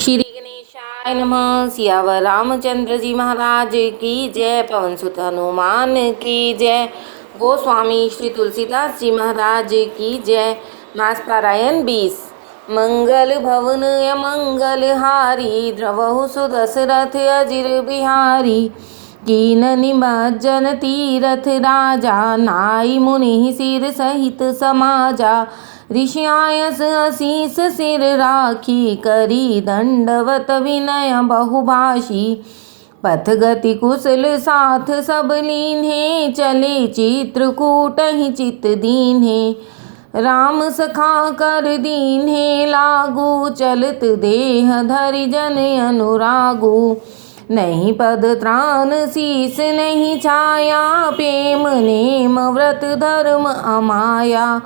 श्री गणेशाय नमः। सियावर रामचंद्र जी महाराज की जय। पवन सुत हनुमान की जय। गोस्वामी श्री तुलसीदास जी महाराज की जय। मास पारायण 20। मंगल भवन मंगल हारी, द्रवहु सुदशरथ अजिर बिहारी। कीन निमज्जन तीरथ राजा, नाई मुनि सिर सहित समाजा। ऋषियायस असीस सिर राखी, करी दंडवत विनय बहुभाषी। पथ गति कुशल साथ सब लीन्हे, चले चित्रकूट ही चित दीन्हे। राम सखा कर दीन्हे लागू, चलत देह धरि जन अनुरागू। नहीं पद त्राण शीस नहीं छाया, प्रेम नेम व्रत धर्म अमाया।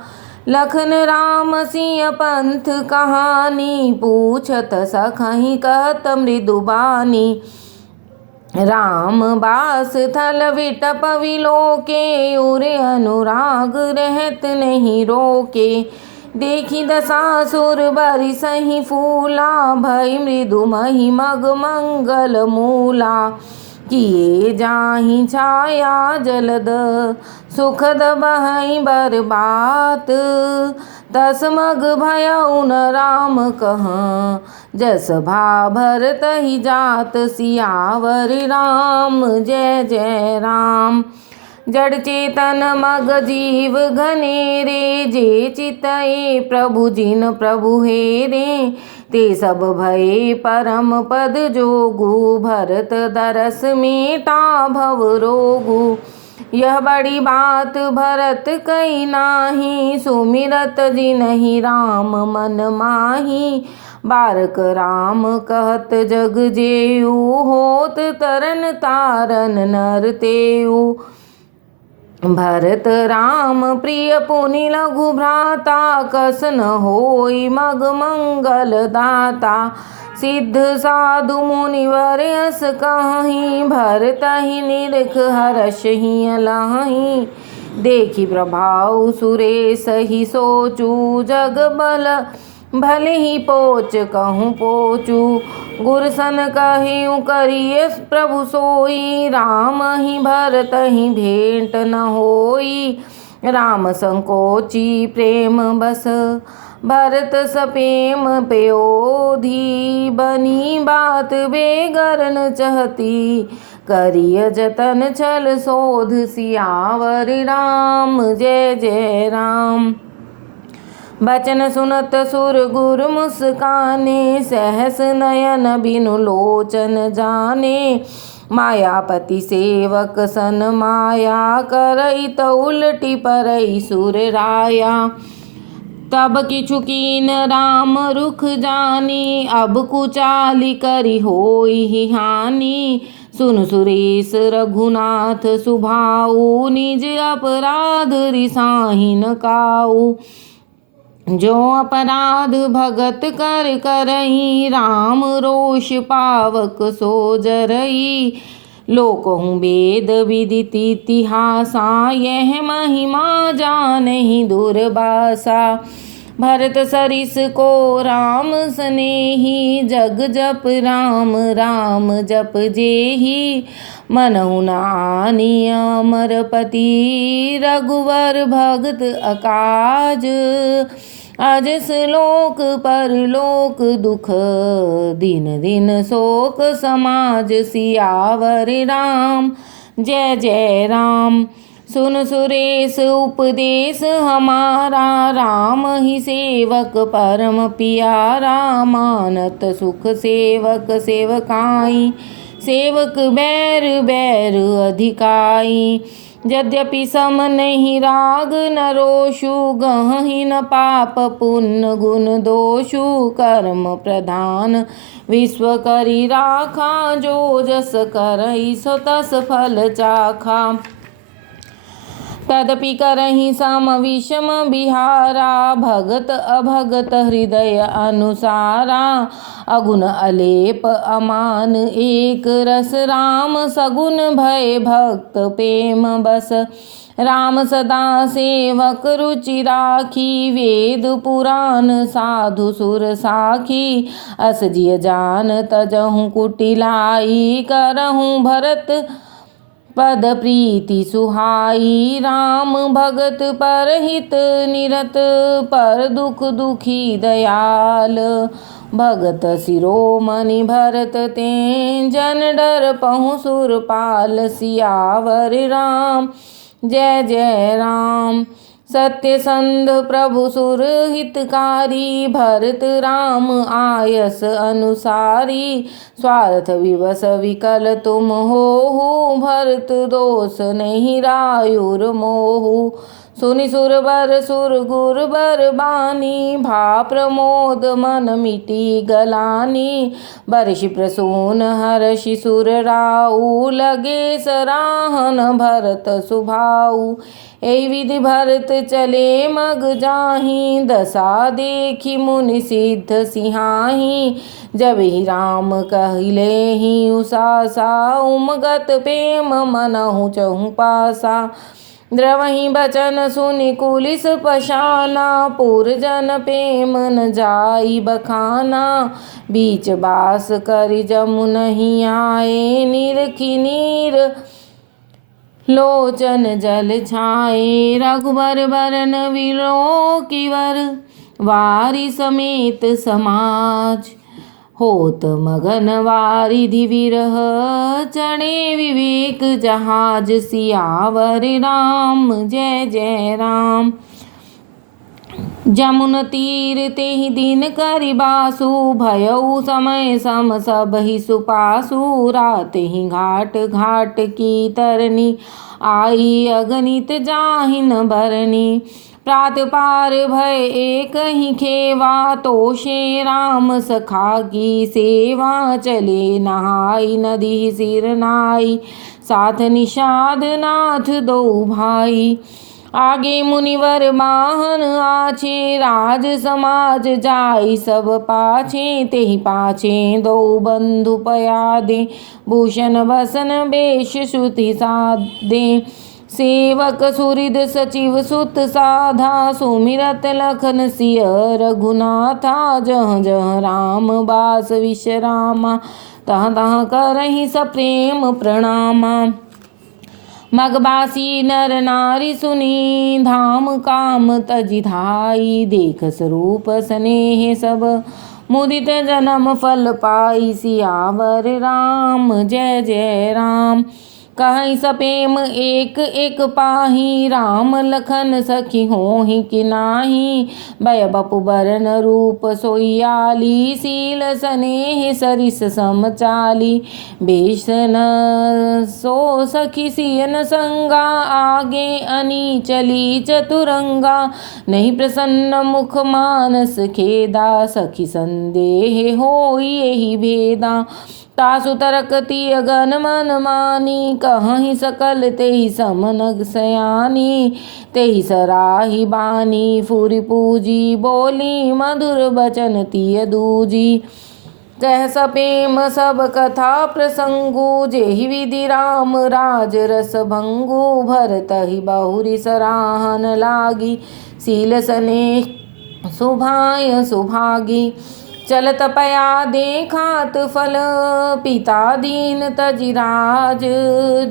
लखन राम सिय पंथ कहानी, पूछत सखहि कहत मृदुबानी। राम बास थल विटप विलोके, उरे अनुराग रहत नहीं रोके। देखी दशासुर बरिसहि फूला, भई मृदु महि मग मंगल मूला। किए जाहि छाया जलद, सुखद बहई बरबात। तस मग भयउ न राम कहँ, जस भा भरत ही जात। सियावर राम जय जय राम। जड़ चेतन मग जीव घनेरे, जे चितए प्रभु जिन प्रभु हेरे। ते सब भये परम पद जोगु, भरत दरस मेटा भव रोगु। यह बड़ी बात भरत कही नाही, सुमिरत जिनहि राम मन माही। बारक राम कहत जग जेऊ, होत तरन तारन नर तेऊ। भरत राम प्रिय पुनि लघु भ्राता, कस न होई मग मंगल दाता। सिद्ध साधु मुनिवर यस कहि, भरत ही निरख हर्ष ही अलहि। देखी प्रभाव सुरेश ही सोचू, जग बल भले ही पोच कहूँ पोचू। गुरसन कहिउ करिय प्रभु सोई, राम ही भरत ही भेंट न होई। राम संकोची प्रेम बस, भरत सपेम प्योधी। बनी बात बेगरन चहती, करिय जतन छल शोध। सियावर राम जय जय राम। बचन सुनत सुर गुर मुस्काने, सहस नयन बिनु लोचन जाने। मायापति सेवक सन माया, करई त उलटी परई सुर राया। तब किछु कीन राम रुख जानी, अब कुचाली करी होई ही हानि। सुन सुरेश रघुनाथ सुभाऊ, निज अपराध रिसाहि न काऊ। जो अपराध भगत कर करही, राम रोष पावक सो जरई। लोकहु वेद विदित इतिहासा, यह महिमा जानहि दुर्बासा। भरत सरिस को राम स्नेही, जग जप राम राम जप जेही। मनहु न आनी अमरपति, रघुवर भगत अकाज। अजस लोक परलोक दुख, दिन दिन शोक समाज। सियावर राम जय जय राम। सुन सुरेश उपदेश हमारा, राम ही सेवक परम पियारा। मानत सुख सेवक सेवकाई, सेवक बैर बैर अधिकाई। यद्यपि सम नहीं राग न रोषु, गहहि न पाप पुण्य गुण दोषु। कर्म प्रधान विश्व करी राखा, जो जस करई सो तस फल चाखा। तदपि करहि सम विषम बिहारा, भगत अभगत हृदय अनुसारा। अगुण अलेप अमान एक रस, राम सगुन भय भक्त प्रेम बस। राम सदा सेवक रुचि राखी, वेद पुराण साधु सुर साखी। अस जिय जान तजहु कुटिलाई, करहु भरत पद प्रीति सुहाई। राम भगत परहित निरत, पर दुख दुखी दयाल। भगत शिरोमणि भरत तें, जन डर पहुँ सुरपाल। सियावर राम जय जय राम। सत्यसंध प्रभु सुर हितकारी, भरत राम आयस अनुसारी। स्वार्थ विवश विकल तुम होहु, भरत दोष नहीं रायुर मोहु। सुनि सुरबर सुर गुर बर बानी, भा प्रमोद मन मिटी गलानी। बरषि प्रसून हर्षि सुर राऊ, लगे सराहन भरत सुभाऊ। एहि विधि भरत चले मग जाहि, दशा देखि मुनि सिद्ध सिहाहि। जब ही राम कहिलेहि उसासा, उमगत प्रेम मनहु चहु पासा। द्रवहि बचन सुनि कुलिस पशाना, पुरजन प्रेम न जाई बखाना। बीच बास करि जमुनहि आए, निरखि नीर लोचन जल छाए। रघुबर बरन विलोकि वर, वारी समेत समाज। होत मगन वारिधि विरह, चढ़े विवेक जहाज। सियावर राम जय जय राम। जमुन तीर तेहि दिन करि बासु, भयउ समय सम सबहि सुपासु। रातिहि घाट घाट की तरनी, आई अगणित जाहिन बरनी। प्रात पार भय एक ही खेवा, तोषे राम सखा की सेवा। चले नहाई नदी सिर नाई, साथ निषाद नाथ दो भाई। आगे मुनिवर बाहन आछे, राज समाज जाई सब पाछे। तेहि पाछे दो बंधु पयादे, भूषण बसन बेश श्रुति साधे। सेवक सुहृद सचिव सुत साधा, सुमिरत लखन सिय रघुनाथा। जहाँ जहाँ राम बास विश्रामा, तहाँ तहाँ करहि सप्रेम प्रणामा। मगबासी नर नारी सुनी, धाम काम तजि धाई। देख स्वरूप स्नेह सब, मुदित जन्म फल पाई। सियावर राम जय जय राम। कहीं सपेम एक एक पाही, राम लखन सखी होहि कि नाही। भय बपु बरन रूप सोइयाली, सील स्नेह सरिस समचाली। बेश न सो सखी सियन संगा, आगे अनी चली चतुरंगा। नहीं प्रसन्न मुख मानस खेदा, सखी संदेह होई एहि भेदा। तासु तरकती अगन मन मानी, कहीं सकल तेहि समनग सयानी। तेहि सराही बानी फुरि पूजी, बोली मधुर बचन तिय दूजी। कह सपेम सब कथा प्रसंगु, जेहि विधि राम राज रस भंगु। भरतहि बहुरी सराहन लागी, सील स्नेह सुभाय सुभागी। चलत पया देखात फल, पिता दीन तजि राज।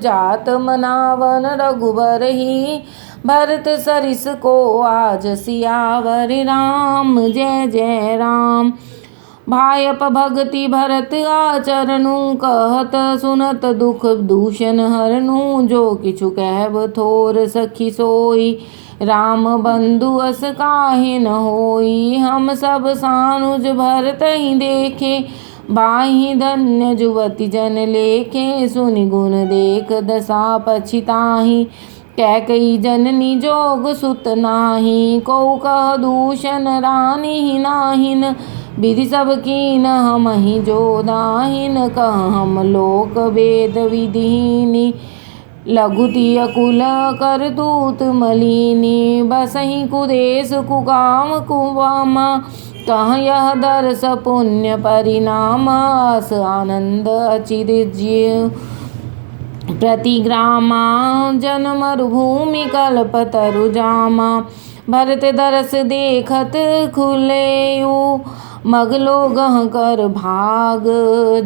जात मनावन रघुबर ही, भरत सरिस को आज। सियावर राम जय जय राम। भायप भगति भरत आचरणु, कहत सुनत दुख दूषण हरनु। जो किछु कहब थोर सखी सोई, राम बंधु अस काहे न होई। हम सब सानुज भरत ही देखे, बाहि धन्य जुवति जन लेखे। सुनि गुण देख दशा पछिताहि, कैकेयी जननी जोग सुत नाही। को कह दूषण रानी नाहिन, विधि सब कीन हमहि जोदाहिन। कह हम लोक वेद विधिनी, लघुति अकुल करतूत मलिनी। बसहि कुदेश कुकाम कुवामा, कह यह दर्श पुण्य परिणामा। अस आनंद अचिरज्य प्रतिग्रामा जन मरुभूमि कल्पतरुजामा। भरत दरस देखत खुलेयु मगलो गह कर भाग।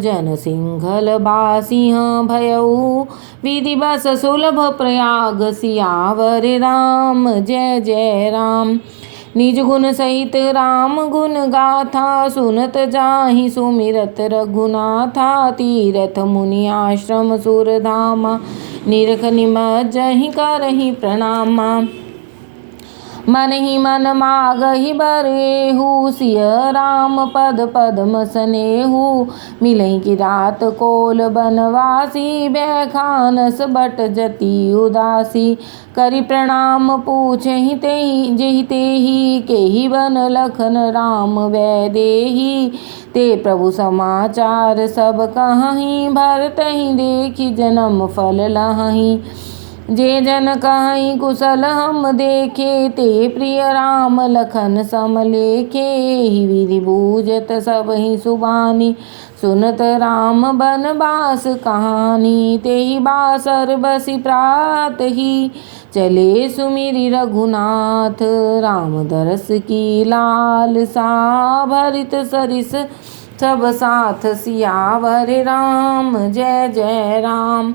जन सिंघल बासिंह भयऊ विधि बस सुलभ प्रयाग। सियावर राम जय जय राम। निज गुण सहित राम गुण गाथा सुनत जाहि सुमिरत रघुनाथा। तीरथ मुनि आश्रम सुरधामा निरख निमज्जहि करहि प्रणामा। मन ही मन मागहि बरेहु सिय राम पद पद्म सनेहु। मिलहि की रात कोल बनवासी बैखानस बट जति उदासी। करि प्रणाम पूछहि तेहि जेहि तेहि केहि बन लखन राम वैदेही। ते प्रभु समाचार सब कहहि भरतहि देखि जन्म फल लहहि। जे जन कहहि कुशल हम देखे ते प्रिय राम लखन सम लेखे। एहि विधि बूझत सबहि सुबानी सुनत राम बनवास कहानी। तेहि बासर बसि प्रात ही चले सुमिरि रघुनाथ। राम दरस की लालसा भरित सरिस सब साथ। सियावर राम जय जय राम।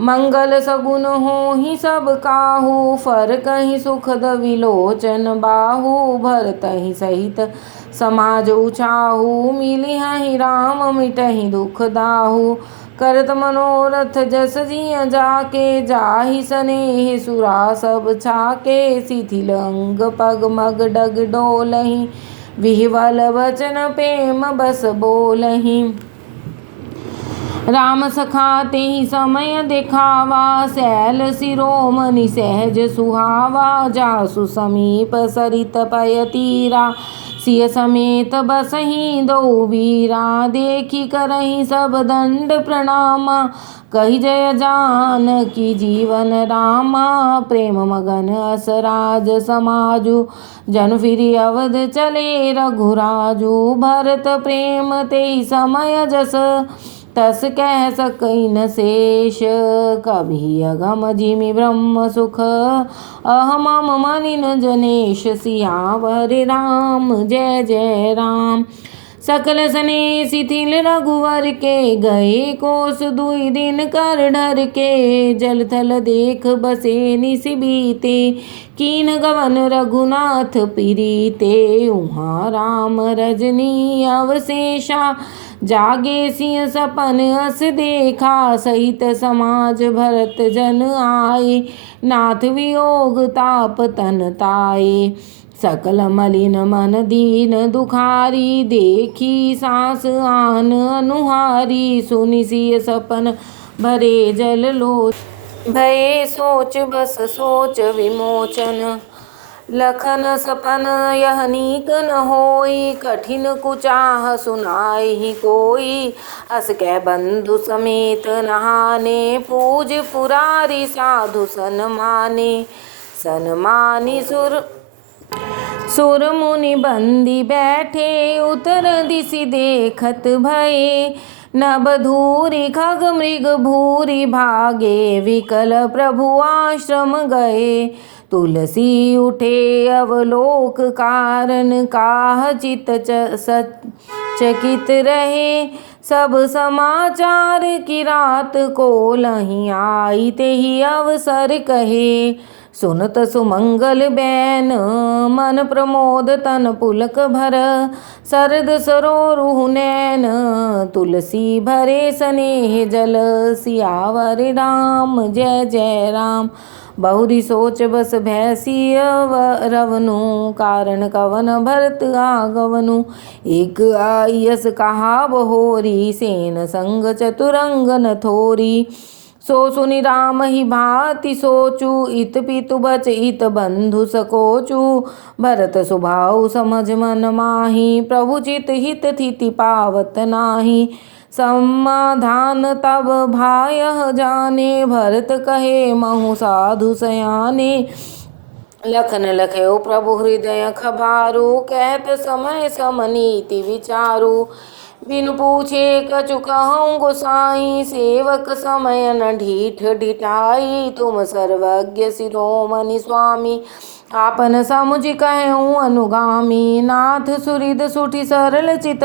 मंगल सगुन होहि सब काहू फर कहीं सुखद विलोचन बाहू। भरतहि सहित समाज उचाहू मिलिहि राम मिटहि दुख दाहू। करत मनोरथ जस जिय जाके जाहि सनेह सुरा सब छाके। शिथिल अंग पग मग डग डोलहि विह्वल वचन प्रेम बस बोलहि। राम सखा तेहि समय देखावा शैल शिरोमणि सहज सुहावा। जासु समीप सरित पय तीरा सिय समेत बसहि दो वीरा। देखि करहि सब दंड प्रणामा कहि जय जानकी जीवन रामा। प्रेम मगन असराज समाजु जन फिरि अवध चले रघुराजु। भरत प्रेम तेहि समय जस तस कह सकई न शेष। कभी अगम जिमि ब्रह्म सुख अहमम मनिन जनेश। सियावर राम जय जय राम। सकल सने शिथिल रघुवर के गए कोस दुई दिन कर ढर के। जल थल देख बसे निस बीते कीन गवन रघुनाथ प्रीते। उहाँ राम रजनी अवशेषा जागे सिंह सपन अस देखा। सहित समाज भरत जन आए नाथ वियोग ताप तन ताए। सकल मलिन मन दीन दुखारी देखी सांस आन अनुहारी। सुनि सिय सपन भरे जल लो भये सोच बस सोच विमोचन। लखन सपन यह नीक न होई कठिन कुचाह सुनाहि कोई। अस कै बंधु समेत नहाने पूज पुरारी साधु सन्मानी। सुर मुनि बंदी बैठे उतर दिशि देखत भये। नभ धूरी खग मृग भूरी भागे विकल प्रभु आश्रम गए। तुलसी उठे अवलोक कारण काह चित चकित रहे। सब समाचार की रात को लही आई तेहि अवसर कहे। सुनत सुमंगल बैन मन प्रमोद तन पुलक भर। सरद सरोरुह नैन तुलसी भरे स्नेह जल। सियावर राम जय जय राम। बहुरी सोच बस भैसी रवनु कारण कवन भरत आगवनु। एक आयस कहा बहोरी सेन संग चतुरंग न थोरी। सो सुनि राम ही भांति सोचू इत पितु बच इत बंधु सकोचू। भरत सुभाऊ समझ मन माही प्रभु चित हित थिति पावत नाही। समाधान तब भायः जाने भरत कहे महु साधु सयाने। लखन लखयो प्रभु हृदय खबारू कहत समय समनीति विचारू। बिनु पूछे कछु कहूँ गोसाई, सेवक समय न ढीठ ढिठाई। तुम सर्वज्ञ शिरोमणि स्वामी, आपन समुझ कहूँ अनुगामी। नाथ सुहृद सुठि सरल चित,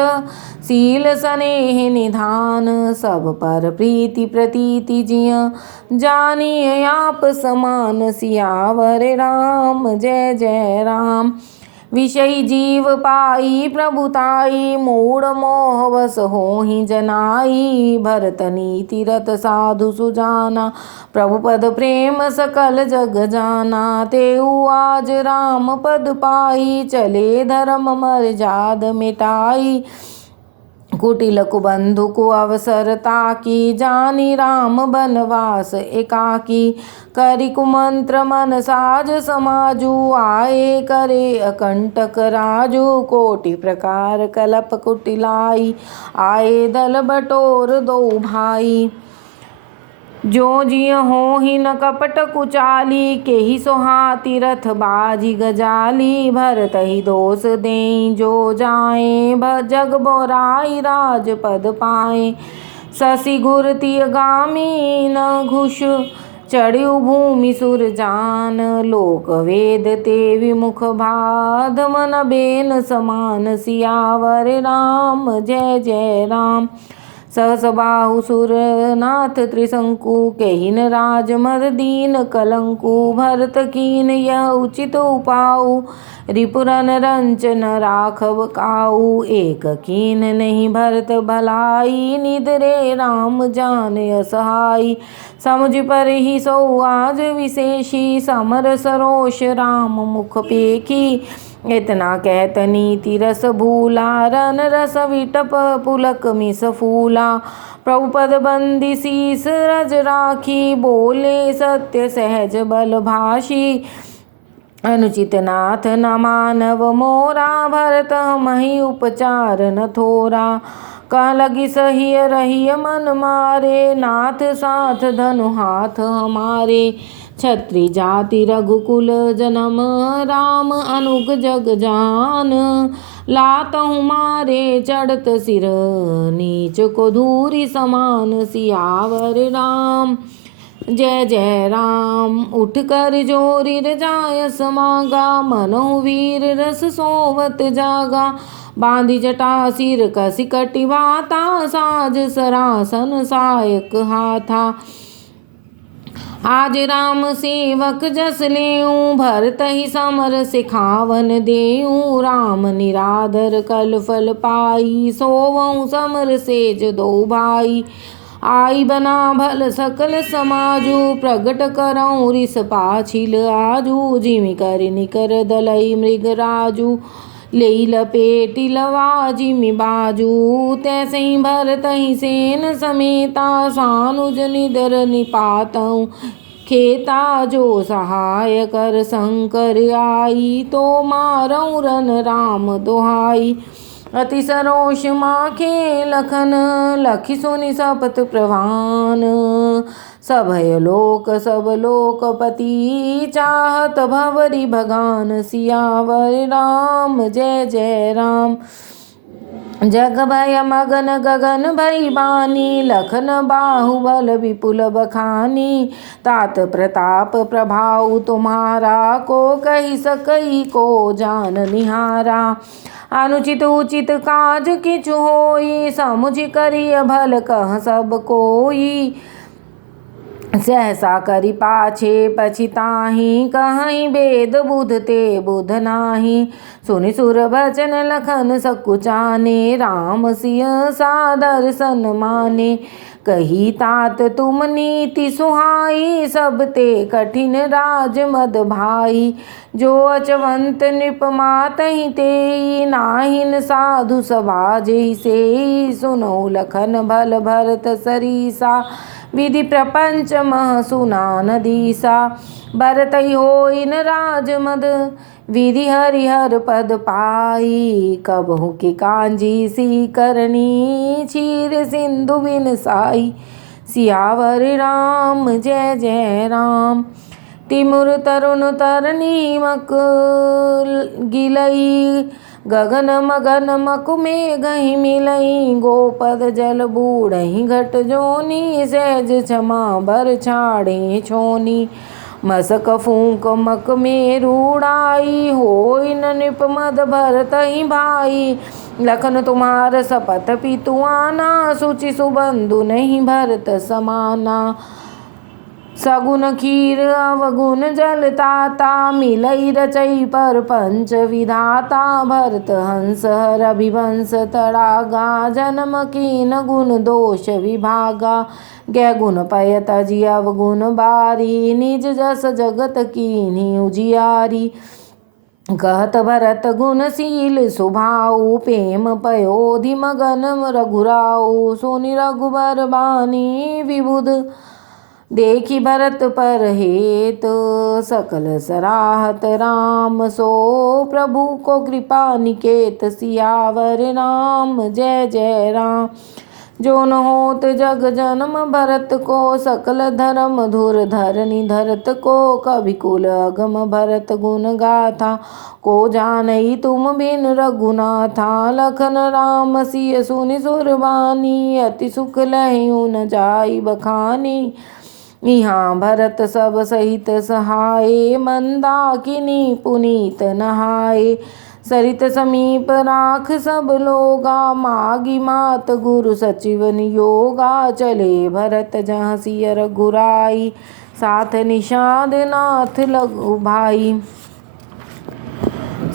शील स्नेह निधान। सब पर प्रीति प्रतीति जिय, जानिए आप समान। सियावर राम जय जय राम। विषयी जीव पाई प्रभुताई, मूढ़ मोह बस होहि जनाई। भरत नीति रत साधु सुजाना, प्रभु पद प्रेम सकल जग जाना। तेऊ आज राम पद पाई, चले धर्म मर्याद मिटाई। कुटिल कुबंधु को अवसर ताकी, जानी राम बनवास एकाकी। करि कुमंत्र मन साज समाजू, आए करे अकंटक राजू। कोटि प्रकार कलप कुटिलाई, आए दल बटोर दो भाई। जो जिय होहि न कपट कुचाली, केहि सोहाति रथ बाजी गजाली। भरत ही दोष देई जो जाए, जग बोराई राजपद पाए। शशि गुर तिय गामी न घुष, चढ़्यु भूमि सुर जान। लोक वेद ते विमुख बाध, मन बेन समान। सियावर राम जय जय राम। सहस बाहु सुर नाथ त्रिशंकु, केहिन राज मद दीन कलंकु। भरत कीन यह उचित उपाऊ, रिपुरन रंचन राखब काऊ। एक कीन नहीं भरत भलाई, निदरे राम जान असहाई। समुझ पर ही सो आज विशेषी, समर सरोष राम मुख पेखी। इतना कहत नीति रस भूला, रन रस विटप पुलक मिस फूला। प्रभु पद बंदी शीस रज राखी, बोले सत्य सहज बल भाषी। अनुचित नाथ न मानव मोरा, भरत मही उपचार न थोरा। कह लगी सहिय रहिय मन मारे, नाथ साथ धनु हाथ हमारे। क्षत्रि जाति रघुकुल जन्म, राम अनुग जग जान। लातहु मारे चढ़त सिर, नीच को धूरि समान। सियावर राम जय जय राम। उठ कर जोरी रजाय समागा, मनहु वीर रस सोवत जागा। बांधी जटा सिर कसी कटि बाता, साज सरासन सायक हाथा। आज राम सेवक जस लेऊं, भरत ही समर सिखावन देऊं। राम निरादर कल फल पाई, सोवऊं समर सेज दो भाई। आई बना भल सकल समाजू, प्रगट करऊं रिस पाछिल आजू। जिमि करि निकर दलई मृग राजू, लेई लपेटि लवा जिमि बाजू। तैसे ही भरत ही सेन समेता, सानुज निदर निपातऊं खेता। जो सहाय कर शंकर आई, तो मारऊं रन राम दुहाई। अति सरोष माखे लखन, लखि सुनि सपत प्रवान। सभय लोक सब लोकपति, चाहत भवरि भगान। सियावर राम जय जय राम। जग भय मगन गगन भई बानी, लखन बाहुबल विपुल बखानी। तात प्रताप प्रभाव तुम्हारा, को कही सकई को जान निहारा। अनुचित उचित काज किछु होई, समुझ करिय भल कह सब कोई। सहसा करि पाछे पछिताहि, कहीं बेद बुध ते बुध नाही। सुनि सुर बचन लखन सकुचाने, राम सिय सादर सन माने। कही तात तुम नीति सुहाई, सब ते कठिन राज मद भाई। जो अचवंत नृप मातहि तेई, नाहिन साधु सभा जैसे। सुनो लखन भल भरत सरीसा, विधि प्रपंच मह सुनान दीसा। भरतहि होइन राज मद, विधि हरिहर पद पाई। कबहु की कांजी सी करनी, क्षीर सिंधु बिन साई। सियावर राम जय जय राम। तिमुर तरुण तरनी मक गिलई, गगन मगन मक में गही मिलई, गोपद जल बूढ़ही घट जोनी, सहज क्षमा बर छाड़े छोनी। मसक फूंक मक में रूढ़ाई, होई न निप मद भरतहि भाई। लखन तुम्हार सपथ पितुआना, सुचि सुबंधु नहीं भरत समाना। सगुन खीर अवगुण जल ताता, मिलई रचई पर पंच विधाता। भरत हंस हर अभिवंश तड़ागा, जन्म कीन गुण दोष विभागा। गे गुण पय तजी अवगुण बारी, निज जस जगत कीन्ही उजियारी। कहत भरत गुणशील सुभाऊ, प्रेम पयोधि मगन रघुराऊ। सोनि रघुबर बानी विबुध, देखी भरत पर हेत सकल सराहत। राम सो प्रभु को कृपा निकेत, सियावर राम जय जय राम। जो न होत जग जन्म भरत को, सकल धर्म धुर धरनी धरत को। कवि कुल अगम भरत गुण गाथा, को जानई तुम बिन रघुनाथा। लखन राम सिय सुनि सुरबानी, अति सुख लहु न जाई बखानी। यहाँ भरत सब सहित सहाय, मंदाकिनी पुनीत नहाय। सरित समीप राख सब लोगा, मागी मात गुरु सचिव नियोगा। चले भरत जहाँ सिय रघुराई, साथ निषाद नाथ लघु भाई।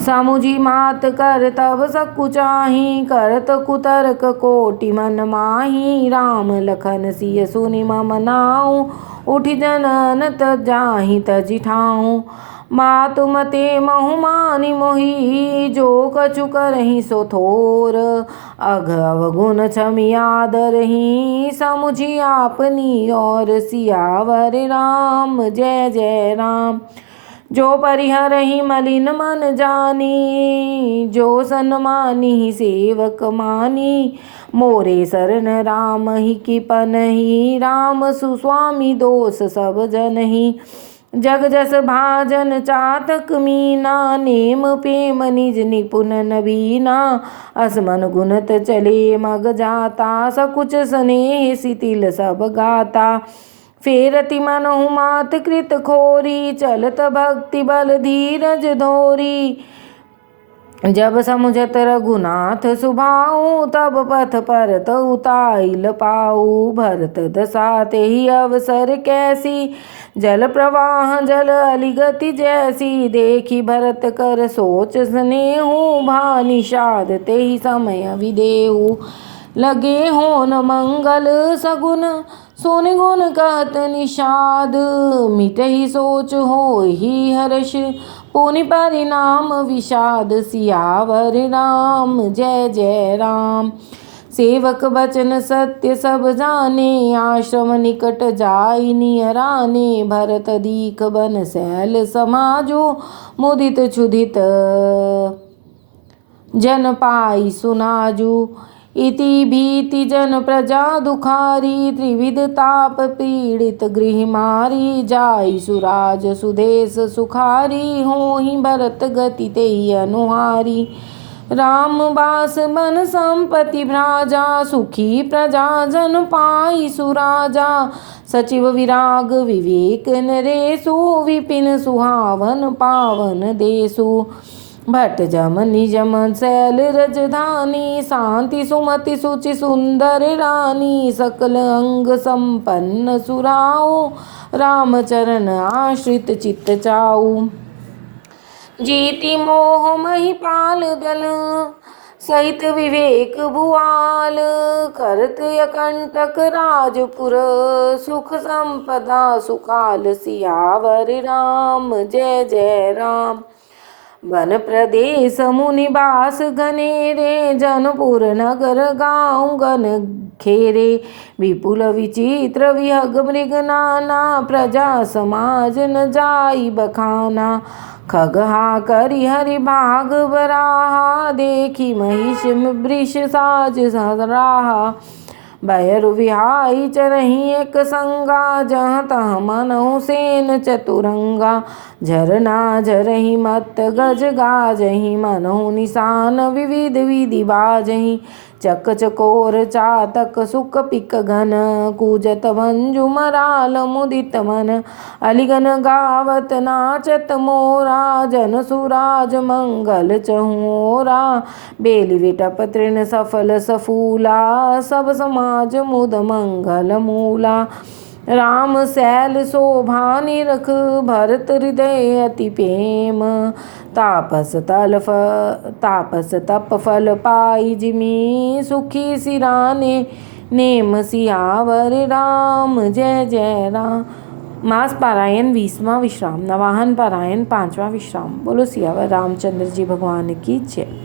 समुझी मात कर तब सकुचाही, करत कुतर्क कोटि मन माही। राम लखन सिय सुनि मम नाऊ, उठि जनन जाहि तजि ठाऊँ। मातु मते महु मानि मोहि, जो कछु करहि सो थोर। अघ अवगुण क्षमि आदरहि, समुझि आपनी और। सियावर राम जय जय राम। जो परिहरहि मलिन मन जानी, जो सन्मानिहि सेवक मानी। मोरे शरण राम ही कृपनहि, राम सुस्वामी दोष सब जनहि। जग जस भाजन चातक मीना, नेम प्रेम निज निपुन नबीना। असमन गुणत चले मग जाता, सकुच स्नेह सितिल सब गाता। फेरति मनहु मात कृत खोरी, चलत भक्ति बल धीरज धोरी। जब समुझत रघुनाथ सुभाऊ, तब पथ परत उताइल पाऊ। भरत दशा तेहि अवसर कैसी, जल प्रवाह जल अलिगति जैसी। देखी भरत कर सोच स्नेहु, भा निषाद तेहि समय विदेहु। लगे होन मंगल सगुन, सोनि गुण कहत निषाद। मिटहि सोच होहि हर्ष, पुनि परिणाम विषाद। सियावर राम जय जय राम। सेवक बचन सत्य सब जाने, आश्रम निकट जाई नियराने। भरत दीख बन सैल समाजो, मुदित क्षुधित जन पाई सुनाजू। इति भीति जन प्रजा दुखारी, त्रिविध ताप पीड़ित गृह मारी। जाई सुराज सुदेश सुखारी, होहि भरत गति तेहि अनुहारी। राम बास बन संपत्ति भ्राजा, सुखी प्रजा जन पाई सुराजा। सचिव विराग विवेक नरेशु, विपिन सुहावन पावन देशु। भट्ट जम निजम शैल रजधानी, शांति सुमति सुचि सुंदर रानी। सकल अंग संपन्न सुराऊ, रामचरण आश्रित चित्त चाऊ। जीति मोह महिपाल दल, सहित विवेक भुआल। करत अकंटक राजपुर, सुख संपदा सुखाल। सियावर राम जय जय राम। वन प्रदेश मुनिवास घनेरे, जनपुर नगर गाँव गण खेरे। विपुल विचित्र विहग मृग नाना, प्रजा समाज न जाई बखाना। खगहा करि हरि भाग बराहा, देखी महिष वृष साज सराहा। भैरु विहाई चरही एक संगा जहाँ तहाँ मनहु सेन चतुरंगा झरना झरही मत गज गाजही मनहु निशान विविध विधि बाजही चक चकोर चातक सुक पिक घन कूजत मंजु मराल मुदित मन अलिगन गावत नाचत मोरा जन सुराज मंगल चहुरा बेली विटप तृण सफल सफूला सब समाज मुद मंगल मूला राम सैल शोभा निरख भरत हृदय अति प्रेम तापस तप फल पाई जिमि सुखी सिराने नेम सियावर राम जय जय राम। मास पारायण 20वां विश्राम, नवाहन पारायण 5वां विश्राम। बोलो सियावर रामचंद्र जी भगवान की जय।